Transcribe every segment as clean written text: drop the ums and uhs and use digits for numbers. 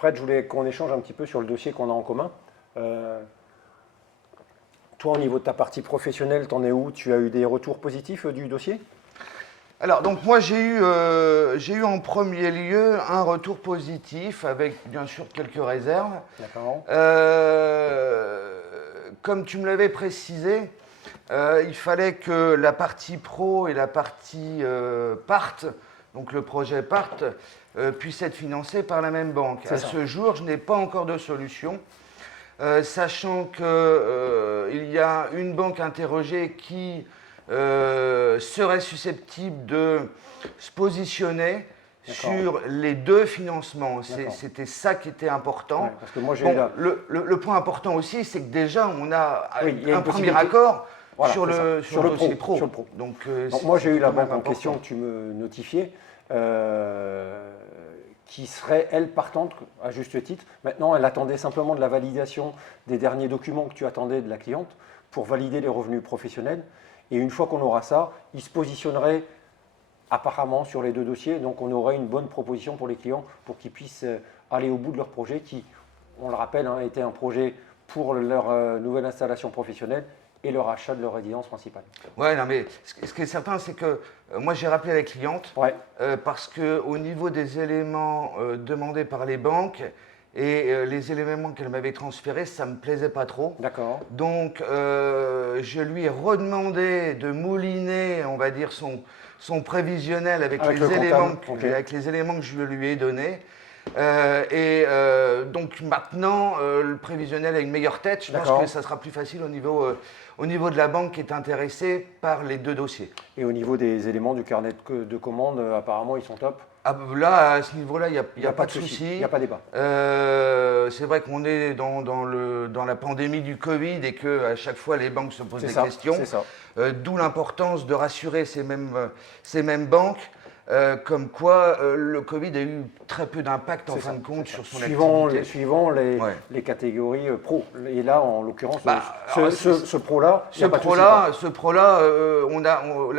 Fred, je voulais qu'on échange un petit peu sur le dossier qu'on a en commun. Toi, au niveau de ta partie professionnelle, t'en es où? Tu as eu des retours positifs du dossier? Alors, donc moi, j'ai eu en premier lieu un retour positif avec bien sûr quelques réserves. D'accord. Comme tu me l'avais précisé, il fallait que la partie pro et la partie part, donc le projet part, puisse être financé par la même banque. À ce jour, je n'ai pas encore de solution, sachant qu'il y a une banque interrogée qui serait susceptible de se positionner sur les deux financements. C'était ça qui était important. Ouais, parce que moi, le point important aussi, c'est que déjà, on a un premier accord sur le dossier pro. Sur le pro. Donc, moi, j'ai eu la banque en question que tu me notifiais, qui serait, elle, partante, à juste titre. Maintenant, elle attendait simplement de la validation des derniers documents que tu attendais de la cliente pour valider les revenus professionnels. Et une fois qu'on aura ça, il se positionnerait apparemment sur les deux dossiers. Donc on aurait une bonne proposition pour les clients pour qu'ils puissent aller au bout de leur projet qui, on le rappelle, était un projet pour leur nouvelle installation professionnelle et leur achat de leur résidence principale. Ouais, non, mais ce qui est certain, c'est que moi j'ai rappelé la cliente parce qu'au niveau des éléments demandés par les banques, et les éléments qu'elle m'avait transférés, ça ne me plaisait pas trop. D'accord. Donc, je lui ai redemandé de mouliner, on va dire, son prévisionnel avec les éléments que je lui ai donnés. Donc maintenant, le prévisionnel a une meilleure tête. Je pense que ça sera plus facile au niveau de la banque qui est intéressée par les deux dossiers. Et au niveau des éléments du carnet de commandes, apparemment, ils sont top? Là, à ce niveau-là, il n'y a pas de souci. Il n'y a pas de débat. C'est vrai qu'on est dans la pandémie du Covid et qu'à chaque fois, les banques se posent des questions. D'où l'importance de rassurer ces mêmes banques, comme quoi le Covid a eu très peu d'impact en fin de compte sur son activité. Suivant les catégories pro. Et là, en l'occurrence, ce pro-là, ce pro-là,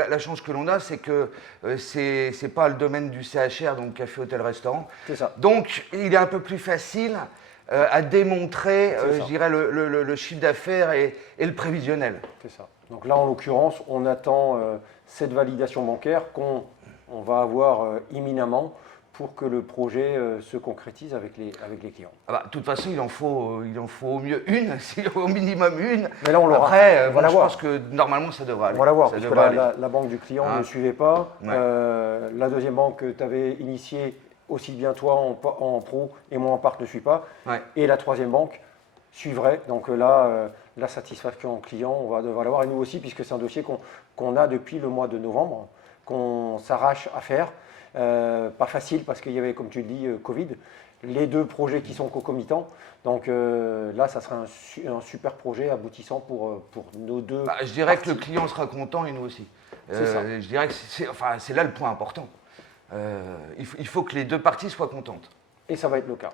la chance que l'on a, c'est que c'est pas le domaine du CHR, donc café, hôtel, restaurant. C'est ça. Donc, il est un peu plus facile à démontrer, je dirais, le chiffre d'affaires et le prévisionnel. C'est ça. Donc là, en l'occurrence, on attend cette validation bancaire qu'on va avoir imminemment pour que le projet se concrétise avec les clients. De toute façon, il en faut au mieux une, au minimum une. Mais là, on l'aura. Après, je pense que normalement, ça devrait aller. On va la voir, parce que la banque du client ne suivait pas. La deuxième banque que tu avais initiée, aussi bien toi en pro et moi en part, ne suit pas. Et la troisième banque suivrait. Donc là, la satisfaction client, on va devoir l'avoir. Et nous aussi, puisque c'est un dossier qu'on a depuis le mois de novembre, qu'on s'arrache à faire. Pas facile parce qu'il y avait, comme tu le dis, Covid. Les deux projets qui sont concomitants. Donc là, ça sera un super projet aboutissant pour nos deux. Je dirais que le client sera content et nous aussi. Je dirais que c'est là le point important. Il faut que les deux parties soient contentes. Et ça va être le cas.